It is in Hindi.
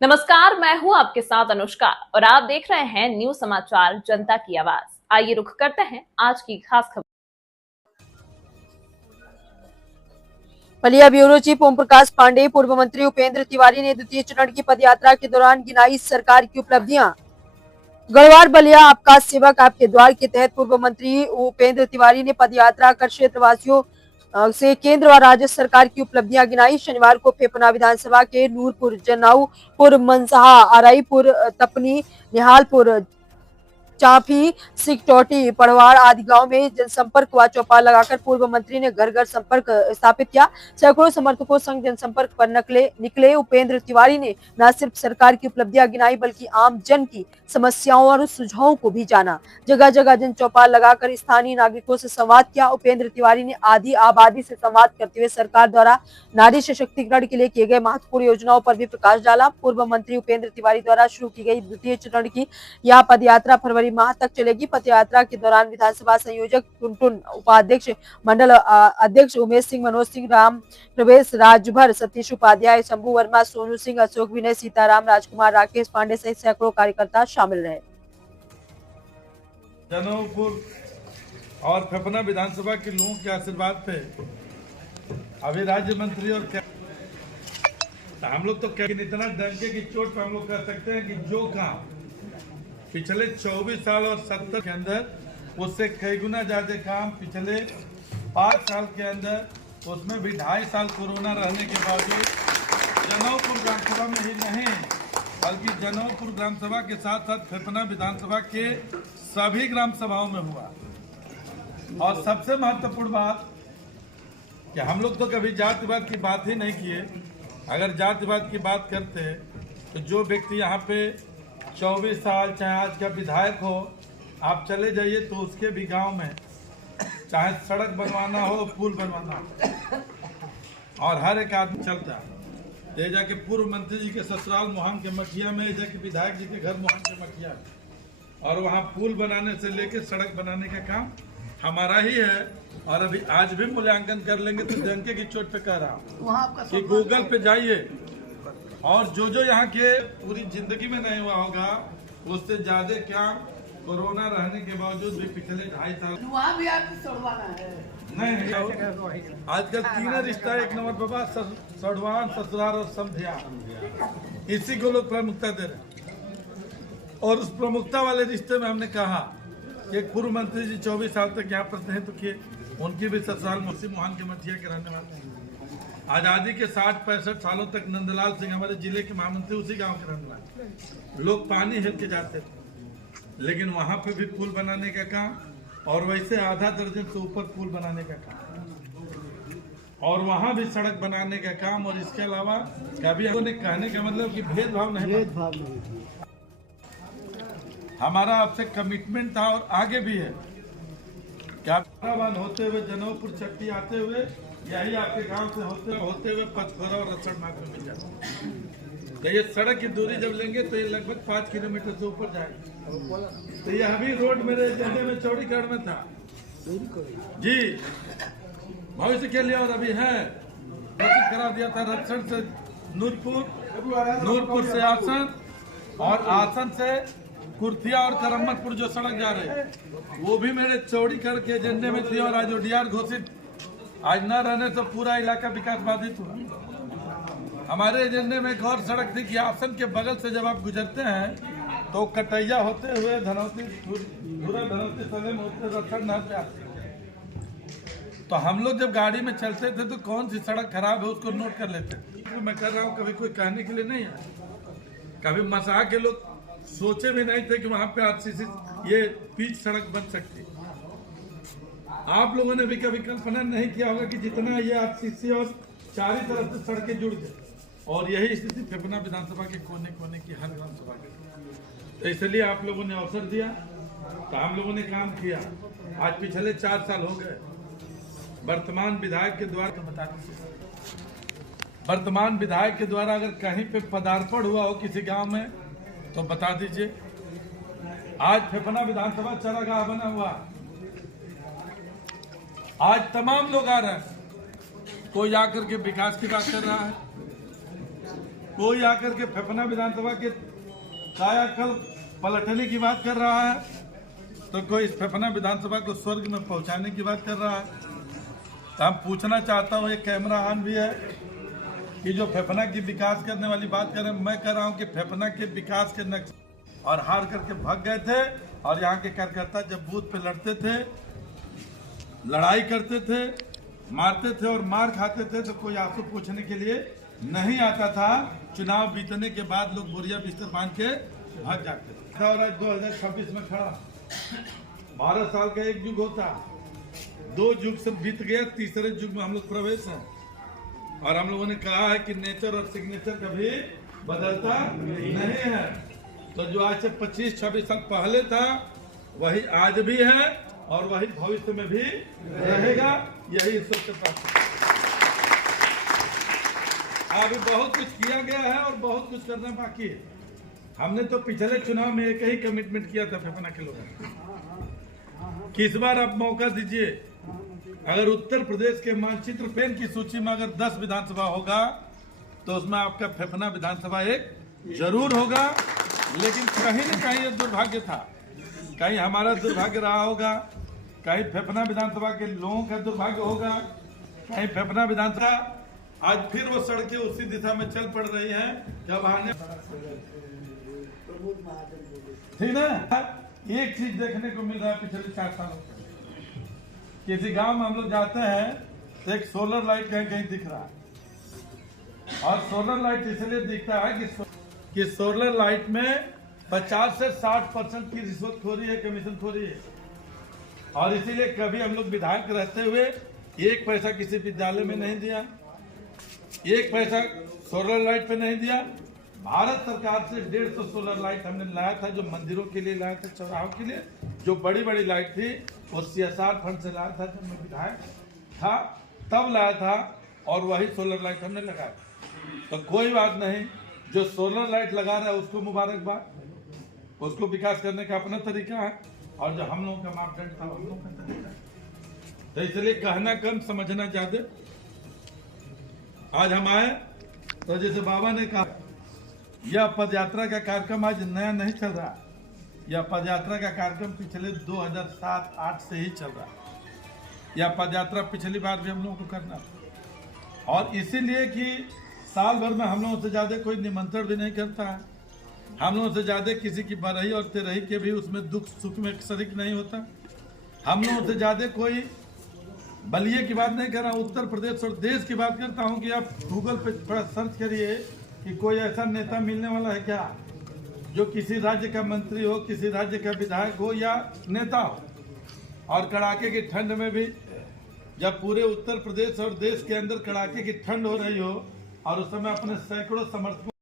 नमस्कार, मैं हूं आपके साथ अनुष्का और आप देख रहे हैं न्यूज समाचार जनता की आवाज। आइए रुख करते हैं आज की खास खबर। Ballia bureau chief Om Prakash Pandey. पूर्व मंत्री उपेंद्र तिवारी ने द्वितीय चरण की पदयात्रा के दौरान गिनाई सरकार की उपलब्धियां। गढ़वाल बलिया आपका सेवक आपके द्वार के तहत पूर्व मंत्री उपेंद्र तिवारी ने पदयात्रा कर क्षेत्रवासियों से केंद्र और राज्य सरकार की उपलब्धियां गिनाई। शनिवार को फेफना विधानसभा के नूरपुर, जनाऊपुर, मनसहा, अराईपुर, तपनी, निहालपुर, चाफी, सिकटोटी, पड़वाड़ आदि गांव में जनसंपर्क व चौपाल लगाकर पूर्व मंत्री ने घर घर संपर्क स्थापित किया। सैकड़ों समर्थकों संग जनसंपर्क पर निकले उपेंद्र तिवारी ने न सिर्फ सरकार की उपलब्धियां गिनाई बल्कि आम जन की समस्याओं और सुझावों को भी जाना। जगह जगह जन चौपाल लगाकर स्थानीय नागरिकों से संवाद किया। उपेंद्र तिवारी ने आदि आबादी से संवाद करते हुए सरकार द्वारा नारी सशक्तिकरण के लिए किए गए महत्वपूर्ण योजनाओं पर भी प्रकाश डाला। पूर्व मंत्री उपेंद्र तिवारी द्वारा शुरू की गई द्वितीय चरण की यह पदयात्रा फरवरी माह तक चलेगी। पदयात्रा के दौरान विधानसभा संयोजक टुनटुन, उपाध्यक्ष मंडल अध्यक्ष उमेश सिंह, मनोज सिंह, राम प्रवेश, राजभर, सतीश उपाध्याय, शंभू वर्मा, सोनू सिंह, अशोक विनय, सीताराम, राजकुमार, राकेश पांडे सहित सैकड़ों कार्यकर्ता शामिल रहे। जनाऊपुर और फेफना विधानसभा के लोगों के आशीर्वाद पे अभी राज्य मंत्री और हम लोग तो इतना डंके की चोट पे हम लोग कह सकते हैं कि जो काम पिछले 24 साल और 70 के अंदर उससे कई गुना ज्यादा काम पिछले 5 साल के अंदर, उसमें भी 2.5 साल कोरोना रहने के बावजूद जनाऊपुर ग्राम सभा में ही नहीं बल्कि जनाऊपुर ग्राम सभा के साथ साथ फेफना विधानसभा के सभी ग्राम सभाओं में हुआ। और सबसे महत्वपूर्ण बात कि हम लोग तो कभी जातिवाद की बात ही नहीं किए। अगर जातिवाद की बात करते तो जो व्यक्ति यहाँ पे 24 साल चाहे आज का विधायक हो, आप चले जाइए तो उसके भी गांव में चाहे सड़क बनवाना हो, पुल बनवाना हो, और हर एक आदमी चलता है। जाके पूर्व मंत्री जी के ससुराल मोहन के मठिया में, जाके विधायक जी के घर मोहन के मठिया में, और वहाँ पुल बनाने से लेके सड़क बनाने का काम हमारा ही है। और अभी आज भी मूल्यांकन कर लेंगे तो डंके की चोट पे कह रहा हूँ कि गूगल पे जाइए और जो यहाँ के पूरी जिंदगी में नहीं हुआ होगा उससे ज्यादा क्या कोरोना रहने के बावजूद भी पिछले 2.5 साल वहाँ भी आपको सड़वाना है। नहीं, आजकल 3 रिश्ता एक नंबर बाबा, सड़वान, ससुराल और समधिया, इसी को लोग प्रमुखता दे रहे। और उस प्रमुखता वाले रिश्ते में हमने कहा कि पूर्व मंत्री जी 24 साल तक यहाँ पर थे तो किए, उनकी भी ससुराल मुसी मोहन के मठिया के रहने वाले हैं। आजादी के 60-65 सालों तक नंदलाल सिंह हमारे जिले के महामंत्री उसी गांव के रहने वाले। लोग पानी हिल के जाते थे, लेकिन वहां पे भी पुल बनाने का काम और वैसे आधा दर्जन से ऊपर पुल बनाने का काम और वहां भी सड़क बनाने का काम। और इसके अलावा कभी हमने कहने का मतलब कि भेदभाव नहीं, हमारा आपसे कमिटमेंट था और आगे भी है। क्या होते हुए जनाऊपुर चट्टी आते हुए यही आपके गांव से होते हुए पचखोरा और रसड़ मार्ग में मिल जाता। तो ये सड़क की दूरी जब लेंगे तो ये लगभग 5 किलोमीटर से ऊपर जाएगा। तो ये अभी रोड मेरे एजेंडे में चौड़ीगढ़ में था जी, भविष्य के लिए। और अभी है करा दिया था रसड़ से नूरपुर, नूरपुर से आसन और आसन से कुर्थिया और करम्मतपुर जो सड़क जा रही है वो भी मेरे चौड़ीगढ़ के एजेंडे में थी। और आज ODR घोषित आज न रहने तो पूरा इलाका विकास बाधित हुआ। हमारे एजेंडे में एक और सड़क थी कि आसन के बगल से जब आप गुजरते हैं तो कटैया होते हुए धनौती, पूरा धनौती सलेम होते रसड़ नहर पे आते। तो हम लोग जब गाड़ी में चलते थे तो कौन सी सड़क खराब है उसको नोट कर लेते। मैं कर रहा हूँ, कभी कोई कहने के लिए नहीं है। कभी मसहा के लोग सोचे भी नहीं थे कि वहां पे RCC ये पिच सड़क बन सकती। आप लोगों ने भी कभी कल्पना नहीं किया होगा कि जितना ये RCC और चारों तरफ से सड़कें जुड़ गए। और यही स्थिति फेफना विधानसभा के कोने कोने की हर विधानसभा की। तो इसलिए आप लोगों ने अवसर दिया तो हम लोगों ने काम किया। आज पिछले 4 साल हो गए। वर्तमान विधायक के द्वारा बता दीजिए, वर्तमान विधायक के द्वारा अगर कहीं पे पदार्पण हुआ हो किसी गांव में तो बता दीजिए। आज फेफना विधानसभा चरागाह बना हुआ, आज तमाम लोग आ रहे हैं। कोई आकर के विकास की बात कर रहा है, कोई आकर के फेफना विधानसभा के कायाकल्प पलटने की बात कर रहा है, तो कोई इस फेफना विधानसभा को स्वर्ग में पहुंचाने की बात कर रहा है। तो हम पूछना चाहता हूं, ये कैमरा ऑन भी है, कि जो फेफना की विकास करने वाली बात कर रहे हैं, मैं कह रहा हूं कि फेफना के विकास के नक्शे और हार करके भाग गए थे। और यहाँ के कार्यकर्ता जब बूथ पे लड़ते थे, लड़ाई करते थे, मारते थे और मार खाते थे, तो कोई आंसू पूछने के लिए नहीं आता था। चुनाव बीतने के बाद लोग बोरिया बिस्तर बांध के भाग जाते थे। और आज 2026 में खड़ा 12 साल का एक युग होता, 2 युग से बीत गया, तीसरे युग में हम लोग प्रवेश हैं। और हम लोगों ने कहा है कि नेचर और सिग्नेचर कभी बदलता नहीं है। तो जो आज से 25-26 साल पहले था, वही आज भी है और वही भविष्य में भी रहेगा। यही ईश्वर से प्रार्थना। अभी बहुत कुछ किया गया है और बहुत कुछ करना बाकी है। हमने तो पिछले चुनाव में एक ही कमिटमेंट किया था फेफना के लोगों ने कि इस बार आप मौका दीजिए। अगर उत्तर प्रदेश के मानचित्र पेन की सूची में अगर 10 विधानसभा होगा, तो उसमें आपका फेफना विधानसभा एक जरूर होगा। लेकिन कहीं न कहीं ये दुर्भाग्य था, कहीं हमारा दुर्भाग्य रहा होगा, कहीं फेफना विधानसभा के लोगों का दुर्भाग्य होगा, कहीं फेफना विधानसभा आज फिर वो सड़कें उसी दिशा में चल पड़ रही हैं जब आने। ठीक ना, एक चीज देखने को मिल रहा है पिछले 4 सालों में, किसी गांव में हम लोग जाते हैं तो एक सोलर लाइट कहीं कहीं दिख रहा है। और सोलर लाइट इसलिए दिखता है कि सोलर लाइट में 50 से 60% की रिश्वतखोरी है, कमीशन खोरी है। और इसीलिए कभी हम लोग विधायक रहते हुए 1 पैसा किसी विद्यालय में नहीं दिया, 1 पैसा सोलर लाइट पे नहीं दिया। भारत सरकार से 150 सोलर लाइट हमने लाया था, जो मंदिरों के लिए लाया था, चौराहों के लिए जो बड़ी बड़ी लाइट थी, और CSR फंड से लाया था। जब मैं विधायक था तब लाया था, और वही सोलर लाइट हमने लगाया। तो कोई बात नहीं, जो सोलर लाइट लगा रहा है उसको मुबारकबाद, उसको विकास करने का अपना तरीका है। और जो हम लोगों का मापदंड था हम लोगों का तरीका है। तो इसलिए कहना कम समझना ज्यादा। आज हम आए तो जैसे बाबा ने कहा, यह पदयात्रा का कार्यक्रम आज नया नहीं चल रहा। यह पदयात्रा का कार्यक्रम पिछले 2007-8 से ही चल रहा है। यह पदयात्रा पिछली बार भी हम लोगों को करना, और इसीलिए कि साल भर में हम लोगों से ज्यादा कोई निमंत्रण भी नहीं करता है। हम लोगों से ज्यादा किसी की बरही और तेरही के भी उसमें दुख सुख में शरीक नहीं होता। हम लोगों से ज्यादा कोई बलिए की बात नहीं कर रहा, उत्तर प्रदेश और देश की बात करता हूं। कि आप गूगल पे थोड़ा सर्च करिए कि कोई ऐसा नेता मिलने वाला है क्या, जो किसी राज्य का मंत्री हो, किसी राज्य का विधायक हो या नेता हो, और कड़ाके की ठंड में भी, जब पूरे उत्तर प्रदेश और देश के अंदर कड़ाके की ठंड हो रही हो, और उस समय अपने सैकड़ों समर्थकों